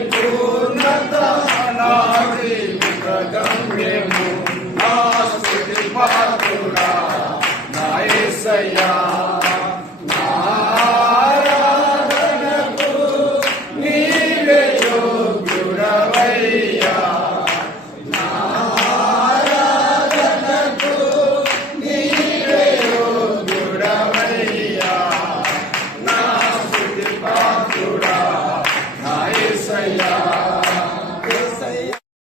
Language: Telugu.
పరిపూర్ణత నాది గమ్యము నా స్థుతి పాత్రుడా నా ఏసయ్యా.